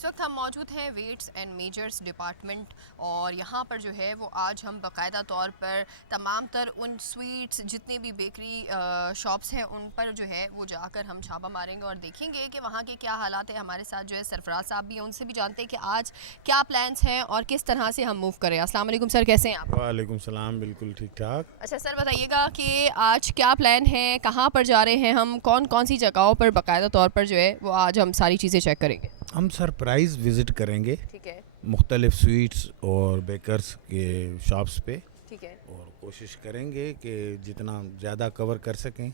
इस वक्त हम मौजूद हैं वेट्स एंड मेजर्स डिपार्टमेंट और यहाँ पर जो है वो आज हम बाकायदा तौर पर तमाम तर उन स्वीट्स जितने भी बेकरी शॉप्स हैं उन पर जो है वो जाकर हम छापा मारेंगे और देखेंगे कि वहाँ के क्या हालात हैं। हमारे साथ जो है सरफराज साहब भी हैं, उनसे भी जानते हैं कि आज क्या प्लान्स हैं और किस तरह से हम मूव करें। अस्सलाम वालेकुम सर, कैसे हैं आप? वालेकुम सलाम, बिल्कुल ठीक ठाक। अच्छा सर, बताइएगा कि आज क्या प्लान है, कहाँ पर जा रहे हैं हम, कौन कौन सी जगहों पर बाकायदा तौर पर जो है वो आज हम सारी चीज़ें चेक करेंगे। हम सरप्राइज़ विज़िट करेंगे ठीक है, मुख्तलिफ़ स्वीट्स और बेकर्स के शॉप्स पे, ठीक है। और कोशिश करेंगे कि जितना ज़्यादा कवर कर सकें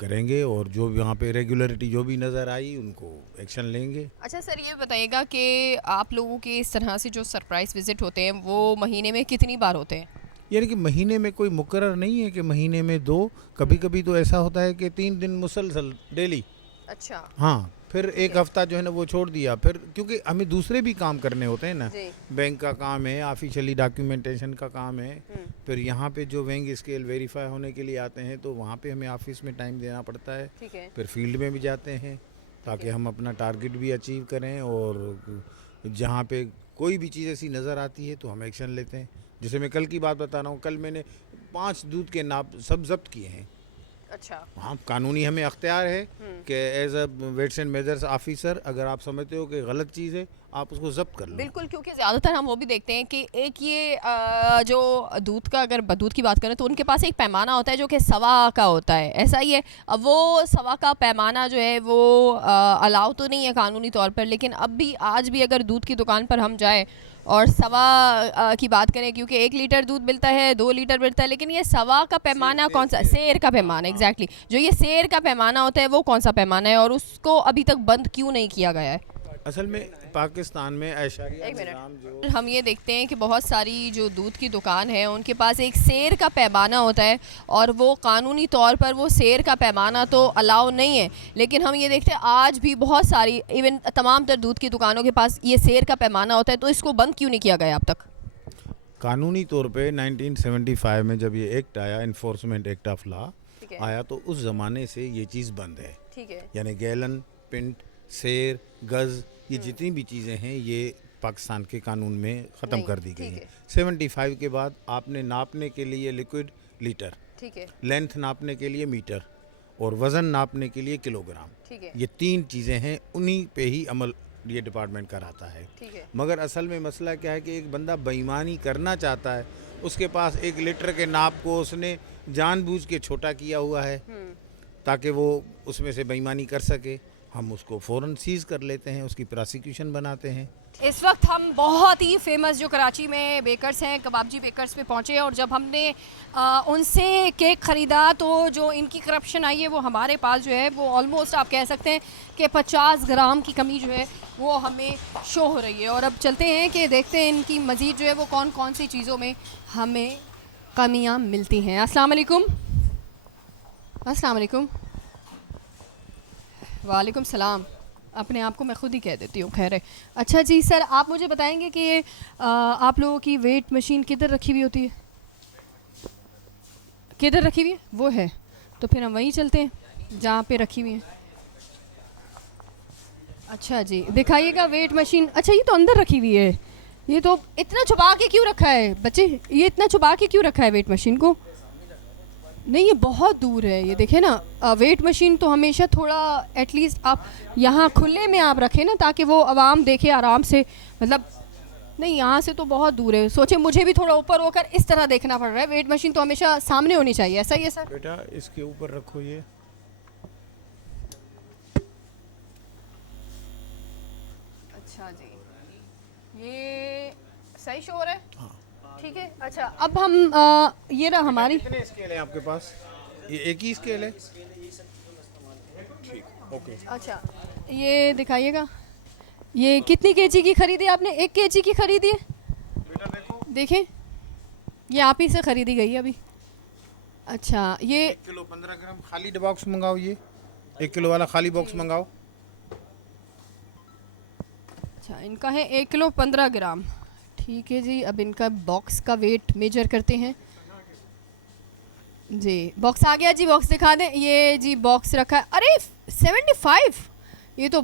करेंगे, और जो भी वहाँ पे रेगुलरिटी जो भी नज़र आई उनको एक्शन लेंगे। अच्छा सर, ये बताइएगा कि आप लोगों के इस तरह से जो सरप्राइज़ विज़िट होते हैं वो महीने में कितनी बार होते हैं? यानी कि महीने में कोई मुकर्रर नहीं है कि महीने में 2, कभी कभी तो ऐसा होता है कि 3 दिन मुसलसल डेली। अच्छा। हाँ, फिर एक हफ्ता जो है ना वो छोड़ दिया, फिर क्योंकि हमें दूसरे भी काम करने होते हैं ना। जी। बैंक का काम है, ऑफिशियली डॉक्यूमेंटेशन का काम है, फिर यहाँ पे जो वेंग स्केल वेरीफाई होने के लिए आते हैं तो वहाँ पे हमें ऑफिस में टाइम देना पड़ता है। ठीक है। फिर फील्ड में भी जाते हैं ताकि हम अपना टारगेट भी अचीव करें, और जहाँ पे कोई भी चीज़ ऐसी नज़र आती है तो हम एक्शन लेते हैं। जैसे मैं कल की बात बता रहा हूँ, कल मैंने 5 दूध के नाप सब जब्त किए हैं। अच्छा। हाँ, कानूनी हमें अख्तियार है कि as a weights and measures officer अगर आप समझते हो कि गलत चीज़ है आप उसको जब्त कर लो। बिल्कुल, क्योंकि ज़्यादातर हम वो भी देखते हैं कि एक ये जो दूध का, अगर दूध की बात करें तो उनके पास एक पैमाना होता है जो कि सवा का होता है, ऐसा ही है। अब वो सवा का पैमाना जो है वो अलाउ तो नहीं है कानूनी तौर पर, लेकिन अब भी आज भी अगर दूध की दुकान पर हम जाएं और सवा की बात करें, क्योंकि 1 लीटर दूध मिलता है, 2 लीटर मिलता है, लेकिन ये सवा का पैमाना कौन सा, सेर का पैमाना, एग्जैक्टली जो ये सेर का पैमाना होता है वो कौन सा पैमाना है और उसको अभी तक बंद क्यों नहीं किया गया है? असल में पाकिस्तान में ऐशरिया एक निज़ाम मिनट, जो हम ये देखते हैं कि बहुत सारी जो दूध की दुकान है उनके पास एक सेर का पैमाना होता है और वो कानूनी तौर पर वो सेर का पैमाना तो अलाउ नहीं है, लेकिन हम ये देखते हैं आज भी बहुत सारी, इवन तमाम तर दूध की दुकानों के पास ये सेर का पैमाना होता है, तो इसको बंद क्यों नहीं किया गया अब तक? कानूनी तौर पे 1975 में जब ये एक्ट आया, इन्फोर्समेंट एक्ट ऑफ लॉ आया, तो उस ज़माने से ये चीज़ बंद है। ठीक है। यानी गैलन, पिंट, सेर, गज़, ये जितनी भी चीज़ें हैं ये पाकिस्तान के कानून में ख़त्म कर दी गई हैं। 75 के बाद आपने नापने के लिए लिक्विड लीटर, ठीक है, लेंथ नापने के लिए मीटर, और वज़न नापने के लिए किलोग्राम, ठीक है, ये 3 चीज़ें हैं, उन्हीं पे ही अमल ये डिपार्टमेंट कराता है। ठीक है। मगर असल में मसला क्या है कि एक बंदा बेईमानी करना चाहता है, उसके पास 1 लीटर के नाप को उसने जानबूझ के छोटा किया हुआ है ताकि वो उसमें से बेईमानी कर सके। हम उसको फ़ौरन सीज़ कर लेते हैं, उसकी प्रोसिक्यूशन बनाते हैं। इस वक्त हम बहुत ही फेमस जो कराची में बेकर्स हैं, कबाबजी बेकर्स पे पहुँचे, और जब हमने उनसे केक ख़रीदा तो जो इनकी करप्शन आई है वो हमारे पास जो है वो ऑलमोस्ट आप कह सकते हैं कि 50 ग्राम की कमी जो है वो हमें शो हो रही है। और अब चलते हैं कि देखते हैं इनकी मज़ीद जो है वो कौन कौन सी चीज़ों में हमें कमियाँ मिलती हैं। अस्सलाम वालेकुम। अस्सलाम वालेकुम। वालेकुम सलाम। अपने आप को मैं खुद ही कह देती हूँ, खैर है। अच्छा जी सर, आप मुझे बताएंगे कि आप लोगों की वेट मशीन किधर रखी हुई होती है? किधर रखी हुई है? वो है, तो फिर हम वहीं चलते हैं जहाँ पे रखी हुई है। अच्छा जी, दिखाइएगा वेट मशीन। अच्छा, ये तो अंदर रखी हुई है, ये तो इतना छुपा के क्यों रखा है बच्चे, ये इतना छुपा के क्यों रखा है वेट मशीन को? नहीं, ये बहुत दूर है, ये देखें ना। वेट मशीन तो हमेशा थोड़ा एटलीस्ट आप यहाँ खुले में आप रखें ना, ताकि वो आवाम देखे आराम से। मतलब नहीं, यहाँ से तो बहुत दूर है। सोचे मुझे भी थोड़ा ऊपर होकर इस तरह देखना पड़ रहा है। वेट मशीन तो हमेशा सामने होनी चाहिए, ऐसा ही है सर? बेटा इसके ऊपर रखो ये। अच्छा जी, ये सही शो हो रहा है? हाँ। ठीक है। अच्छा, अब हम ये रहा हमारी। कितने स्केल है आपके पास? ये एक ही स्केल है? ठीक, ओके। अच्छा, ये दिखाइएगा, ये कितनी केजी की खरीदी आपने? 1 केजी की खरीदी है? बेटा देखो, देखें, ये आप ही से खरीदी गई है अभी। अच्छा, ये 1 किलो 15 ग्राम खाली बॉक्स मंगाओ, ये 1 किलो वाला खाली बॉक्स मंगाओ। अच्छा, इनका है 1 किलो 15 ग्राम। ठीक है जी, अब इनका बॉक्स का वेट मेजर करते हैं जी। बॉक्स आ गया जी, बॉक्स दिखा दें। ये जी बॉक्स रखा है। अरे 75, ये तो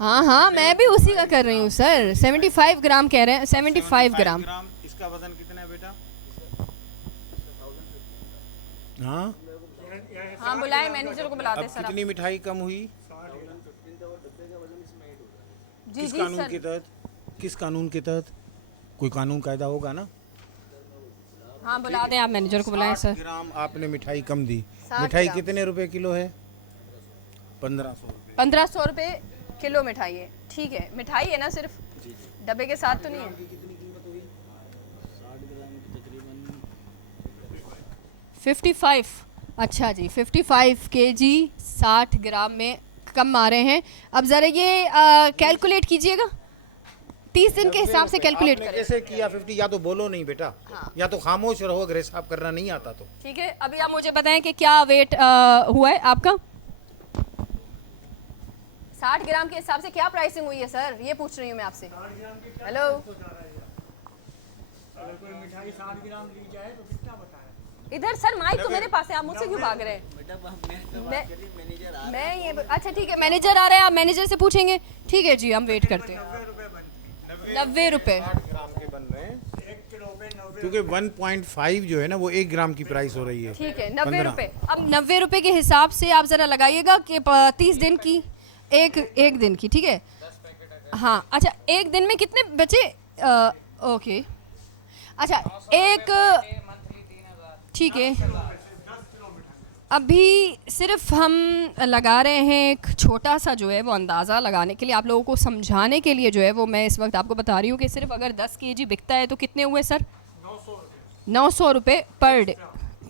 हाँ हाँ, मैं भी उसी का कर रही हूँ सर। 75 ग्राम कह रहे हैं, 75 ग्राम। इसका वजन कितना है बेटा? हाँ हाँ, बुलाए मैनेजर को, बुलाते अब सर आप। कितनी मिठाई कम हुई? जी किस जी कानून सर। के तहत? किस कानून के तहत? कोई कानून कायदा होगा ना। हाँ, बुला दें आप मैनेजर को, बुलाएं 60 सर। ग्राम आपने मिठाई कम दी। 60 मिठाई ग्राम। कितने रुपए किलो है? 1500 रुपए। 1500 रुपये किलो मिठाई है, ठीक है। मिठाई है ना, सिर्फ डब्बे के साथ तो नहीं है? 55। अच्छा जी, 55 kg 60 ग्राम में कम आ रहे हैं। अब ज़रा ये कैलकुलेट कीजिएगा, 30 दिन के हिसाब से कैलकुलेट आपने करें। कैसे किया 50? या तो बोलो नहीं बेटा, हाँ। या तो खामोश रहो अगर हिसाब करना नहीं आता तो। ठीक है, अभी आप मुझे बताएं कि क्या वेट हुआ है आपका? 60 ग्राम के हिसाब से क्या प्राइसिंग हुई है सर, ये पूछ रही हूँ मैं आपसे। हेलो, अगर कोई मिठाई 60 ग्राम ली जाए तो कितना बताएं? इधर सर माइक तो मेरे पास है, आप मुझसे क्यों भाग रहे हैं? मैं ये अच्छा ठीक है, मैनेजर आ रहे हैं, आप मैनेजर से पूछेंगे। ठीक है जी, हम वेट करते हैं। 90 रुपए 60 ग्राम के बन रहे हैं 1 किलो में 90 क्योंकि 1.5 जो है ना वो 1 ग्राम की प्राइस हो रही है। ठीक है, 90 15। रुपए। अब 90 रुपए के हिसाब से आप जरा लगाइएगा कि 30 दिन की, एक दिन की, ठीक है। हाँ अच्छा, एक दिन में कितने बचे? ओके, अच्छा एक, ठीक है। अभी सिर्फ हम लगा रहे हैं एक छोटा सा जो है वो अंदाज़ा लगाने के लिए, आप लोगों को समझाने के लिए जो है वो मैं इस वक्त आपको बता रही हूँ कि सिर्फ अगर 10 kg बिकता है तो कितने हुए सर? 900 रुपये पर डे,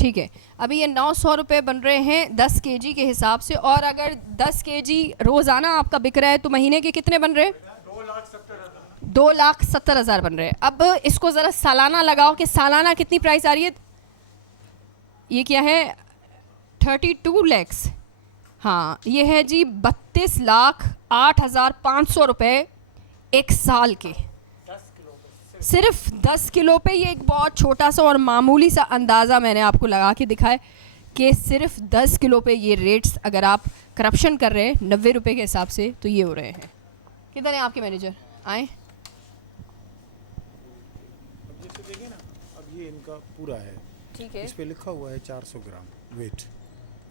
ठीक है। अभी ये 900 रुपये बन रहे हैं 10 kg के हिसाब से, और अगर 10 kg रोज़ाना आपका बिक रहा है तो महीने के कितने बन रहे हैं? 2,70,000 बन रहे हैं। अब इसको ज़रा सालाना लगाओ कि सालाना कितनी प्राइस आ रही है। ये क्या है? 32 लैक्स। हाँ, ये है जी 32,08,500 रुपये एक साल के, सिर्फ 10 किलो पे। ये एक बहुत छोटा सा और मामूली सा अंदाज़ा मैंने आपको लगा के दिखाया कि सिर्फ 10 किलो पे ये रेट्स अगर आप करप्शन कर रहे हैं 90 रुपये के हिसाब से तो ये हो रहे हैं। किधर हैं आपके मैनेजर? आए। अब जैसे देखिए ना, अब ये इनका पूरा है, ठीक है, इस पे लिखा हुआ है 400 ग्राम वेट।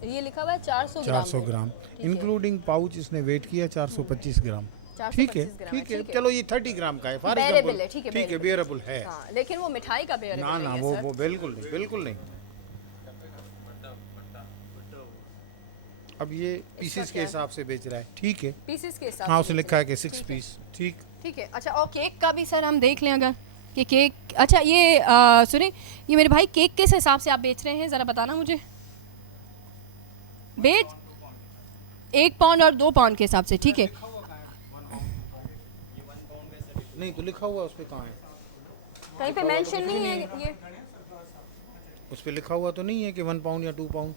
ये लिखा हुआ है 400 ग्राम। 400 ग्राम इंक्लूडिंग पाउच इसने वेट किया 425 ग्राम। 425 ठीक है, ग्राम, ठीक है, ठीक है। चलो ये 30 ग्राम का है फॉर Bearable एग्जांपल। है, ठीक है, ठीक है, bearable। बेयरेबल है। हाँ, लेकिन वो मिठाई का बेयर ना ना, वो बिल्कुल नहीं, बिल्कुल नहीं। अब ये पीसेस के क्या है? हिसाब से बेच रहा है, ठीक है। पीसेस के हिसाब हाँ, से उसने लिखा है कि ठीक 6 है। पीस, ठीक। ठीक है। अच्छा, और केक का भी सर हम देख लें अगर कि केक, अच्छा ये सुनिए, ये मेरे भाई केक किस हिसाब से आप बेच रहे हैं ज़रा बताना मुझे। बेच 1 पाउंड और 2 पाउंड के हिसाब से, ठीक है। नहीं तो लिखा हुआ उस पे कहाँ है? कहीं पे मेंशन नहीं है ये? उस पे लिखा हुआ तो नहीं है कि 1 पाउंड या 2 पाउंड?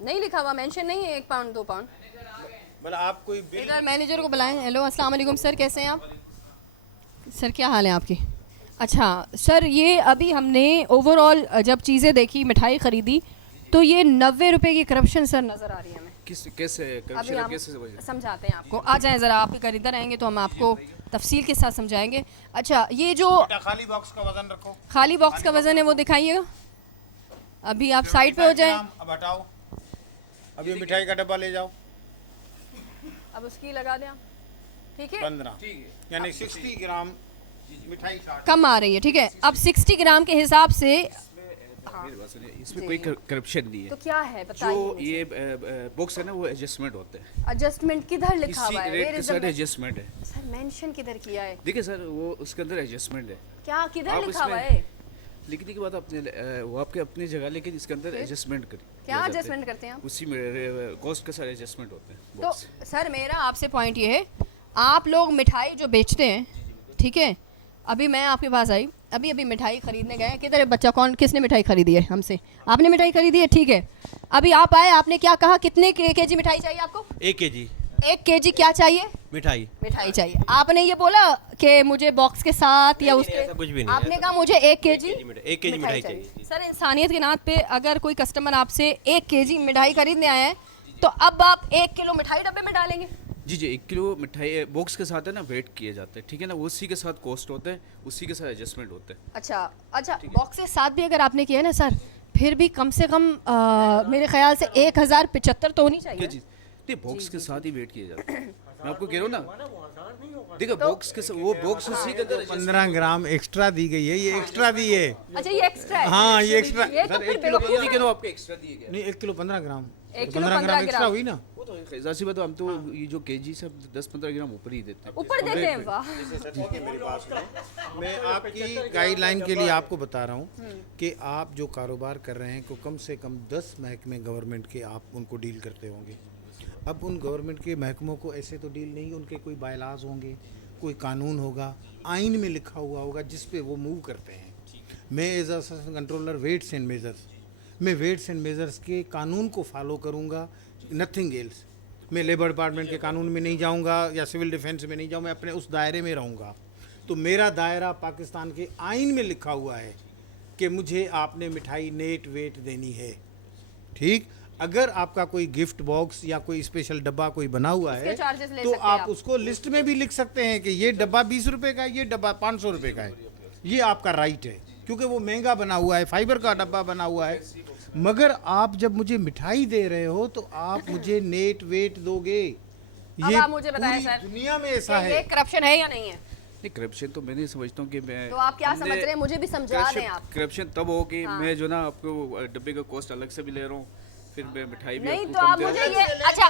नहीं लिखा हुआ, मेंशन नहीं है 1 पाउंड 2 पाउंड। मतलब आप कोई बिल इधर मैनेजर को बुलाएं। हेलो, अस्सलाम वालेकुम सर, कैसे हैं आप? सर क्या हाल है आपकी? अच्छा सर, ये अभी हमने ओवरऑल जब चीज़ें देखी, मिठाई ख़रीदी, तो ये 90 रुपए की करप्शन सर नज़र आ रही है हमें। किस कैसे अभी करप्शन हम कैसे वजह? समझाते हैं आपको, आ जाएं ज़रा, आप इधर आएंगे तो हम आपको तफसील के साथ समझाएंगे। अच्छा, ये जो खाली बॉक्स का वजन रखो। खाली बॉक्स का वज़न है वो दिखाइएगा। अभी आप साइड पे हो जाएं। अब हटाओ, अब ये मिठाई का डब्बा ले जाओ। अब उसकी लगा दें आप, ठीक है। 15 यानी 60 ग्राम मिठाई कम आ रही है, ठीक है। अब 60 ग्राम के हिसाब से मेरी बात सुनिए, इसमें कोई करप्शन नहीं तो है। क्या है जो बताइए। ये बुक्स है ना वो एडजस्टमेंट होते हैं, एडजस्टमेंट किधर लिखा किसी हुआ है? रेट Where के is the साथ men- एडजस्टमेंट है। सर मेंशन किधर किया है? देखिए सर, वो उसके अंदर एडजस्टमेंट है। क्या किधर आप लिखा हुआ इसमें- है? लिखने के बाद अपने वो आपके अपनी जगह, लेकिन इसके अंदर एडजस्टमेंट करिए। क्या एडजस्टमेंट करते हैं आप? उसी में कॉस्ट के साथ एडजस्टमेंट होते हैं तो box। सर मेरा आपसे पॉइंट ये है, आप लोग मिठाई जो बेचते हैं, ठीक है, अभी मैं आपके पास आई, अभी मिठाई खरीदने गए, किधर है बच्चा? कौन, किसने मिठाई खरीदी है हमसे? आपने मिठाई खरीदी है, ठीक है। अभी आप आए, आपने क्या कहा, कितने केजी मिठाई चाहिए आपको? 1 केजी 1 केजी क्या चाहिए? मिठाई। मिठाई चाहिए। आपने ये बोला कि मुझे बॉक्स के साथ या उसके, ऐसा कुछ भी नहीं है, आपने ऐसा कहा मुझे 1 केजी 1 केजी मिठाई चाहिए। सर इंसानियत के नात पे अगर कोई कस्टमर आपसे 1 केजी मिठाई खरीदने आया है तो अब आप 1 किलो मिठाई डब्बे में डालेंगे? जी जी, 1 किलो मिठाई बॉक्स के साथ है ना वेट किए जाते हैं, ठीक है ना, वो उसी के साथ कॉस्ट होता है, उसी के साथ एडजस्टमेंट होता है। अच्छा अच्छा, बॉक्स के साथ भी अगर आपने किया है ना सर, फिर भी कम से कम मेरे ख्याल से 1075 तो होनी क्या चाहिए। चीज़ नहीं, बॉक्स के साथ ही वेट किया जाता है। मैं आपको कह रहा हूँ ना, देखो बॉक्स के साथ वो बॉक्स उसी के अंदर 15 ग्राम एक्स्ट्रा दी गई है, ये एक्स्ट्रा दी है। अच्छा, ये एक्स्ट्रा है? हाँ, ये एक्स्ट्रा। ये तो सर, फिर 1 किलो बेवकूफ़ ये नहीं कह रहा हूँ आपको एक्स्ट्रा दिए गए, नहीं, 1 किलो 15 ग्राम। 1 किलो 15 15 ग्राम एक्स्ट्रा ग्राम। हुई ना। वो तो ज़ाहिर सी बात है, हम तो ये जो केजी से 10-15 ग्राम ऊपर ही देते हैं। ऊपर देते हैं, वाह। मैं आपकी गाइडलाइन के लिए आपको बता रहा हूँ कि आप जो कारोबार कर रहे हैं को कम से कम 10 महकमे गवर्नमेंट के आप उनको डील करते होंगे। अब उन गवर्नमेंट के महकमों को ऐसे तो डील नहीं, उनके कोई बायलाज होंगे, कोई कानून होगा, आइन में लिखा हुआ होगा जिस पे वो मूव करते हैं। मैं as assistant controller weights and measures, मैं वेट्स एंड मेजर्स के कानून को फॉलो करूँगा, नथिंग एल्स। मैं लेबर डिपार्टमेंट के कानून में नहीं जाऊँगा या सिविल डिफेंस में नहीं जाऊँ, मैं अपने उस दायरे में रहूँगा। तो मेरा दायरा पाकिस्तान के आइन में लिखा हुआ है कि मुझे आपने मिठाई नेट वेट देनी है, ठीक। अगर आपका कोई गिफ्ट बॉक्स या कोई स्पेशल डब्बा कोई बना हुआ है उसके charges ले तो सकते हैं आप आप। उसको लिस्ट में भी लिख सकते हैं कि ये डब्बा 20 रुपए का है, ये डब्बा 500 रुपए का है। ये आपका राइट है, क्योंकि वो महंगा बना हुआ है, फाइबर का डब्बा बना हुआ है। मगर आप जब मुझे मिठाई दे रहे हो तो आप मुझे नेट वेट दोगे। अब आप मुझे बताएं पूरी सर, दुनिया में ऐसा ये है। करप्शन है या नहीं है? नहीं, करप्शन तो मैं नहीं समझता हूँ कि मैं, तो आप क्या समझ रहे हैं, मुझे भी समझा दें आप। करप्शन तब हो कि मैं जो ना आपको डब्बे का कॉस्ट अलग से भी ले रहा हूँ, फिर मैं मिठाई भी नहीं आपको तो कम आप दे मुझे रहा हूँ। ये, अच्छा,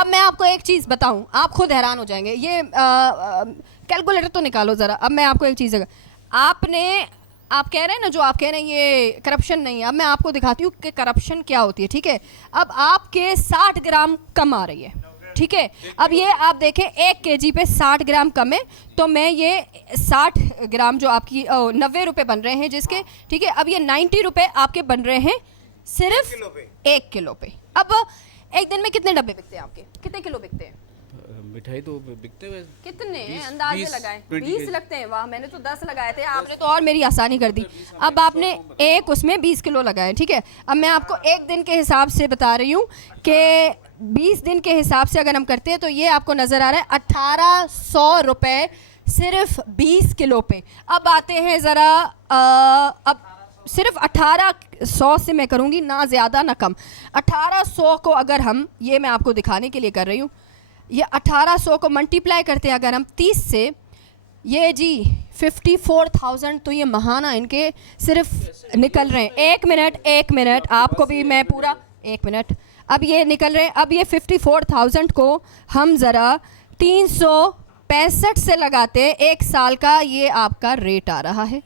अब मैं आपको एक चीज़ बताऊं, आप खुद हैरान हो जाएंगे। ये कैलकुलेटर तो निकालो ज़रा। अब मैं आपको एक चीज़, आप कह रहे हैं ना, जो आप कह रहे हैं ये करप्शन नहीं है, अब मैं आपको दिखाती हूँ कि करप्शन क्या होती है, ठीक है। अब आपके 60 ग्राम कम आ रही है, ठीक है। अब ये आप देखें 1 केजी पे 60 ग्राम कम है, तो मैं ये 60 ग्राम जो आपकी 90 रुपये बन रहे हैं जिसके, ठीक है। अब ये 90 रुपये आपके बन रहे हैं सिर्फ 1 किलो पे। अब एक दिन में कितने डब्बे बिकते हैं आपके, कितने किलो बिकते हैं? मिठाई तो बिकते हुए कितने 20 अंदाजे 20 लगाए? 20 20 लगते हैं, वाह। मैंने तो 10 लगाए थे, आपने तो और मेरी आसानी कर दी। अब आपने एक उसमें 20 किलो लगाए, ठीक है। अब मैं आपको एक दिन के हिसाब से बता रही हूँ कि 20 दिन के हिसाब से अगर हम करते हैं तो ये आपको नज़र आ रहा है 1800 रुपये सिर्फ 20 किलो पे। अब आते हैं ज़रा, अब सिर्फ 1800 से मैं करूँगी, ना ज़्यादा ना कम। 1800 को अगर हम, ये मैं आपको दिखाने के लिए कर रही हूँ, ये 1800 को मल्टीप्लाई करते हैं अगर हम 30 से, ये जी 54,000, तो ये महाना इनके सिर्फ निकल रहे हैं। एक मिनट आपको भी मैं पूरा, 1 मिनट। अब ये निकल रहे हैं, अब ये 54,000 को हम ज़रा 365 से लगाते हैं, 1 साल का ये आपका रेट आ रहा है।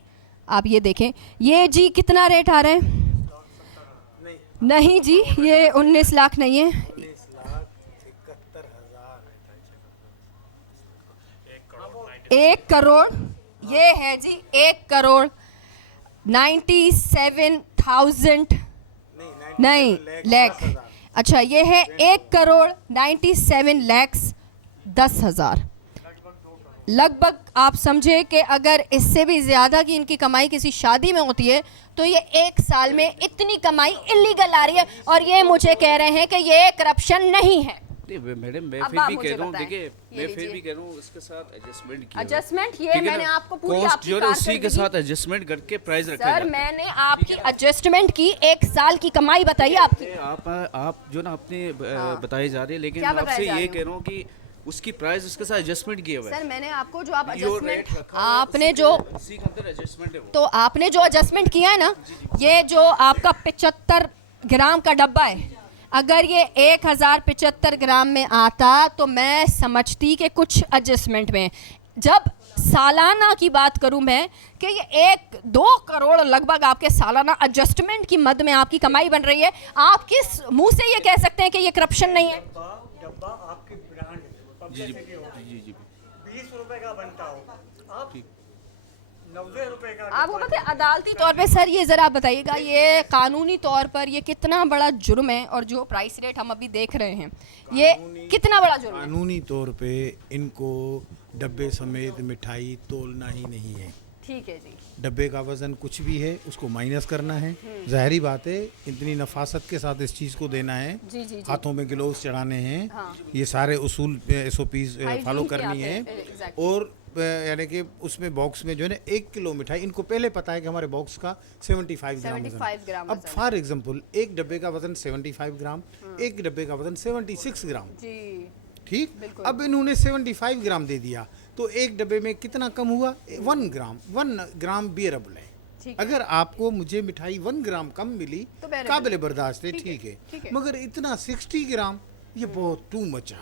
आप ये देखें, ये जी कितना रेट आ रहा है? नहीं जी, ये 19 लाख नहीं है, 1 करोड़ ये है जी, 1 करोड़ 97,000 नहीं लाख। अच्छा, ये है 1 करोड़ 97 लाख 10,000। लगभग आप समझे कि अगर इससे भी ज़्यादा की इनकी कमाई किसी शादी में होती है तो ये 1 साल में इतनी कमाई इलीगल आ रही है, और ये मुझे कह रहे हैं कि ये करप्शन नहीं है। मैडम मैं अब फिर आप भी मुझे कह रहा हूँ, बताएं, देखिए ये मैं फिर लीजिए। भी कह रहा हूँ इसके साथ एडजस्टमेंट किया एडजस्टमेंट ये मैंने आपको पूरी कॉस्ट आपकी जो है उसी के कारकर्दगी- साथ एडजस्टमेंट करके प्राइस रखा सर जाता है। मैंने आपकी एडजस्टमेंट की, 1 साल की कमाई बताइए आपकी। आप जो ना अपने बताए जा रहे हैं, लेकिन क्या मैं बताए आपसे जा ये रहे कह रहा हूँ कि उसकी प्राइस उसके साथ एडजस्टमेंट किया हुआ है। सर मैंने आपको जो आप जो एडजस्टमेंट, रेट रखा हुआ है, आपने जो, उसी के अंदर एडजस्टमेंट है वो। तो आपने जो एडजस्टमेंट किया है ना, ये जो आपका 75 ग्राम का डब्बा है, अगर ये 1075 ग्राम में आता तो मैं समझती कि कुछ एडजस्टमेंट में। जब सालाना की बात करूं मैं कि ये 1-2 करोड़ लगभग आपके सालाना एडजस्टमेंट की मद में आपकी कमाई बन रही है, आप किस मुंह से ये कह सकते हैं कि ये करप्शन नहीं है? डब्बा आपकी ब्रांड जी जी पब्लिसिटी हो, जी जी 20 रुपए का बनता हो, आप 90 रुपए का आपको पता है अदालती तौर पे, सर ये ज़रा आप बताइएगा, ये कानूनी तौर पर ये कितना बड़ा जुर्म है, और जो प्राइस रेट हम अभी देख रहे हैं ये कितना बड़ा जुर्म है? कानूनी तौर पे इनको डब्बे समेत मिठाई तोलना ही नहीं है। ठीक है जी। डब्बे का वज़न कुछ भी है उसको माइनस करना है। ज़ाहिरी बात है, इतनी नफासत के साथ इस चीज़ को देना है। जी जी जी। हाथों में ग्लोव्स चढ़ाने हैं। हाँ। ये सारे उसूल SOPs Hygiene फॉलो के करनी आते है। हैं, exactly। और यानी कि उसमें बॉक्स में जो है ना 1 किलो मिठाई, इनको पहले पता है कि हमारे बॉक्स का 75 ग्राम 75 ग्राम अब वज़न है। फॉर एग्जांपल एक डब्बे का वज़न 75 ग्राम, एक डब्बे का वज़न 76 ग्राम। जी ठीक, बिल्कुल। अब इन्होंने 75 ग्राम दे दिया तो एक डब्बे में कितना कम हुआ? 1 ग्राम बियरेबल है। ठीक है। अगर आपको मुझे मिठाई 1 ग्राम कम मिली तो bearable। काबिल बर्दाश्त है, ठीक है, ठीक ठीक है, है। मगर इतना 60 ग्राम ये बहुत टू मच है।